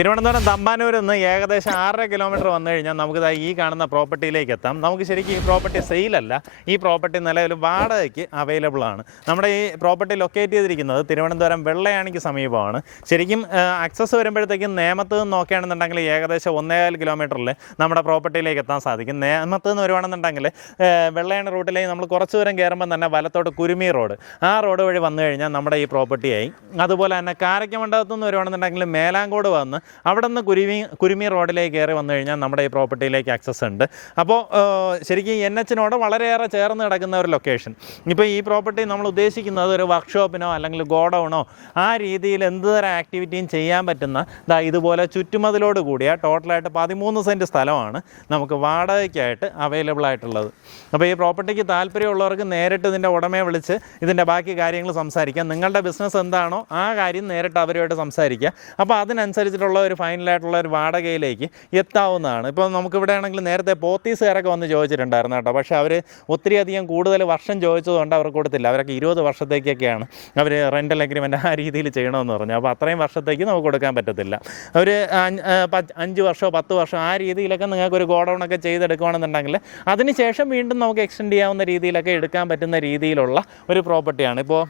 തിരുവനന്തപുരം തമ്പാനൂരിൽ നിന്ന് ഏകദേശം 6.5 കിലോമീറ്റർ വന്നു കഴിഞ്ഞാൽ നമുക്ക് ഈ കാണുന്ന പ്രോപ്പർട്ടിയിലേക്ക് എത്താം. നമുക്ക് ശരിക്കും ഈ പ്രോപ്പർട്ടി സെയിലല്ല, ഈ പ്രോപ്പർട്ടി നിലവിൽ വാടകയ്ക്ക് അവൈലബിൾ ആണ്. നമ്മുടെ ഈ പ്രോപ്പർട്ടി ലൊക്കേറ്റ് ചെയ്തിരിക്കുന്നത് തിരുവനന്തപുരം വെള്ളയാണിക്ക് സമീപമാണ്. ശരിക്കും ആക്സസ് വരുമ്പോഴത്തേക്കും നേമത്ത് നിന്ന് നോക്കുകയാണെന്നുണ്ടെങ്കിൽ ഏകദേശം 1.25 കിലോമീറ്ററിൽ നമ്മുടെ പ്രോപ്പർട്ടിയിലേക്ക് എത്താൻ സാധിക്കും. നേമത്ത് നിന്ന് വരുവാണെന്നുണ്ടെങ്കിൽ വെള്ളയാണി റൂട്ടിലേക്ക് നമ്മൾ കുറച്ച് ദൂരം കയറുമ്പോൾ തന്നെ വലത്തോട്ട് കുരുമി റോഡ്, ആ റോഡ് വഴി വന്നു കഴിഞ്ഞാൽ നമ്മുടെ ഈ പ്രോപ്പർട്ടിയായി. അതുപോലെ തന്നെ കാരയ്ക്കമണ്ഡലത്തു നിന്ന് വരുവാണെന്നുണ്ടെങ്കിൽ മേലാങ്കോട് വന്ന് അവിടെ നിന്ന് കുരുമി റോഡിലേക്ക് കയറി വന്നു കഴിഞ്ഞാൽ നമ്മുടെ ഈ പ്രോപ്പർട്ടിയിലേക്ക് ആക്സസ് ഉണ്ട്. അപ്പോൾ ശരിക്കും NH-നോട് വളരെയേറെ ചേർന്ന് കിടക്കുന്ന ഒരു ലൊക്കേഷൻ. ഇപ്പോൾ ഈ പ്രോപ്പർട്ടി നമ്മൾ ഉദ്ദേശിക്കുന്നത് ഒരു വർക്ക്ഷോപ്പിനോ അല്ലെങ്കിൽ ഗോഡൗണോ ആ രീതിയിൽ എന്ത് തരം ആക്ടിവിറ്റിയും ചെയ്യാൻ പറ്റുന്ന ഇതുപോലെ ചുറ്റുമതിലോട് കൂടിയ ടോട്ടലായിട്ട് 13 സെൻറ്റ് സ്ഥലമാണ് നമുക്ക് വാടകയ്ക്കായിട്ട് അവൈലബിൾ ആയിട്ടുള്ളത്. അപ്പോൾ ഈ പ്രോപ്പർട്ടിക്ക് താല്പര്യമുള്ളവർക്ക് നേരിട്ട് ഇതിൻ്റെ ഉടമയെ വിളിച്ച് ഇതിൻ്റെ ബാക്കി കാര്യങ്ങൾ സംസാരിക്കാം. നിങ്ങളുടെ ബിസിനസ് എന്താണോ ആ കാര്യം നേരിട്ട് അവരുമായിട്ട് സംസാരിക്കുക. അപ്പോൾ അതിനനുസരിച്ചിട്ടുള്ള ഒരു ഫൈനലായിട്ടുള്ള ഒരു വാടകയിലേക്ക് എത്താവുന്നതാണ്. ഇപ്പോൾ നമുക്കിവിടെ ആണെങ്കിൽ നേരത്തെ പോത്തീസുകാരൊക്കെ വന്ന് ചോദിച്ചിട്ടുണ്ടായിരുന്നു കേട്ടോ. പക്ഷേ അവർ ഒത്തിരിയധികം കൂടുതൽ വർഷം ചോദിച്ചതുകൊണ്ട് അവർ കൊടുത്തില്ല. അവരൊക്കെ 20 വർഷത്തേക്കൊക്കെയാണ് അവർ റെൻ്റൽ അഗ്രിമെൻ്റ് ആ രീതിയിൽ ചെയ്യണമെന്ന് പറഞ്ഞു. അപ്പോൾ അത്രയും വർഷത്തേക്ക് നമുക്ക് കൊടുക്കാൻ പറ്റത്തില്ല. ഒരു 5 വർഷമോ 10 വർഷം ആ രീതിയിലൊക്കെ നിങ്ങൾക്കൊരു ഗോഡൗണൊക്കെ ചെയ്തെടുക്കുകയാണെന്നുണ്ടെങ്കിൽ അതിനുശേഷം വീണ്ടും നമുക്ക് എക്സ്റ്റെൻഡ് ചെയ്യാവുന്ന രീതിയിലൊക്കെ എടുക്കാൻ പറ്റുന്ന രീതിയിലുള്ള ഒരു പ്രോപ്പർട്ടിയാണ്. ഇപ്പോൾ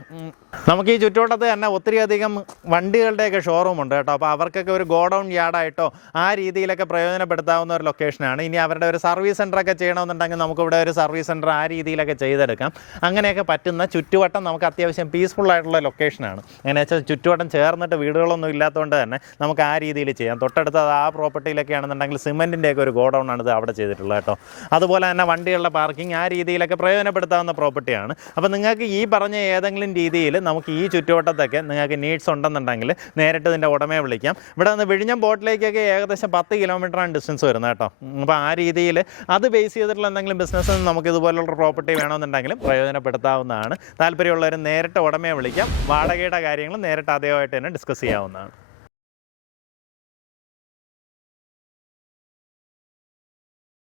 നമുക്ക് ഈ ചുറ്റുവട്ടത്ത് തന്നെ ഒത്തിരിയധികം വണ്ടികളുടെയൊക്കെ ഷോറൂമുണ്ട് കേട്ടോ. അപ്പോൾ അവർക്കൊക്കെ ഒരു ഗോഡൗൺ യാർഡായിട്ടോ ആ രീതിയിലൊക്കെ പ്രയോജനപ്പെടുത്താവുന്ന ഒരു ലൊക്കേഷനാണ്. ഇനി അവരുടെ ഒരു സർവീസ് സെൻ്ററൊക്കെ ചെയ്യണമെന്നുണ്ടെങ്കിൽ നമുക്കിവിടെ ഒരു സർവീസ് സെൻ്റർ ആ രീതിയിലൊക്കെ ചെയ്തെടുക്കാം. അങ്ങനെയൊക്കെ പറ്റുന്ന ചുറ്റുവട്ടം നമുക്ക് അത്യാവശ്യം പീസ്ഫുള്ളായിട്ടുള്ള ലൊക്കേഷനാണ്. എങ്ങനെ വെച്ചാൽ ചുറ്റുവട്ടം ചേർന്നിട്ട് വീടുകളൊന്നും ഇല്ലാത്തതുകൊണ്ട് തന്നെ നമുക്ക് ആ രീതിയിൽ ചെയ്യാം. തൊട്ടടുത്ത് ആ പ്രോപ്പർട്ടിയിലൊക്കെ ആണെന്നുണ്ടെങ്കിൽ സിമെൻറ്റിൻ്റെയൊക്കെ ഒരു ഗോഡൗണാണ് ഇത് അവിടെ ചെയ്തിട്ടുള്ളത് കേട്ടോ. അതുപോലെ തന്നെ വണ്ടികളുടെ പാർക്കിംഗ് ആ രീതിയിലൊക്കെ പ്രയോജനപ്പെടുത്താവുന്ന പ്രോപ്പർട്ടിയാണ്. അപ്പോൾ നിങ്ങൾക്ക് ഈ പറഞ്ഞ ഏതെങ്കിലും രീതിയിൽ നമുക്ക് ഈ ചുറ്റുവട്ടത്തൊക്കെ നിങ്ങൾക്ക് നീഡ്സ് ഉണ്ടെന്നുണ്ടെങ്കിൽ നേരിട്ട് ഇതിൻ്റെ ഉടമയെ വിളിക്കാം. ഇവിടെ നിന്ന് വിഴിഞ്ഞം ബോട്ടിലേക്കൊക്കെ ഏകദേശം 10 കിലോമീറ്ററാണ് ഡിസ്റ്റൻസ് വരുന്നത് കേട്ടോ. അപ്പോൾ ആ രീതിയിൽ അത് ബേസ് ചെയ്തിട്ടുള്ള എന്തെങ്കിലും ബിസിനസ്സിൽ നമുക്ക് ഇതുപോലുള്ള പ്രോപ്പർട്ടി വേണമെന്നുണ്ടെങ്കിലും പ്രയോജനപ്പെടുത്താവുന്നതാണ്. താല്പര്യമുള്ളവർ നേരിട്ട് ഉടമയെ വിളിക്കാം. വാടകയുടെ കാര്യങ്ങൾ നേരിട്ട് അദ്ദേഹമായിട്ട് തന്നെ ഡിസ്കസ് ചെയ്യാവുന്നതാണ്.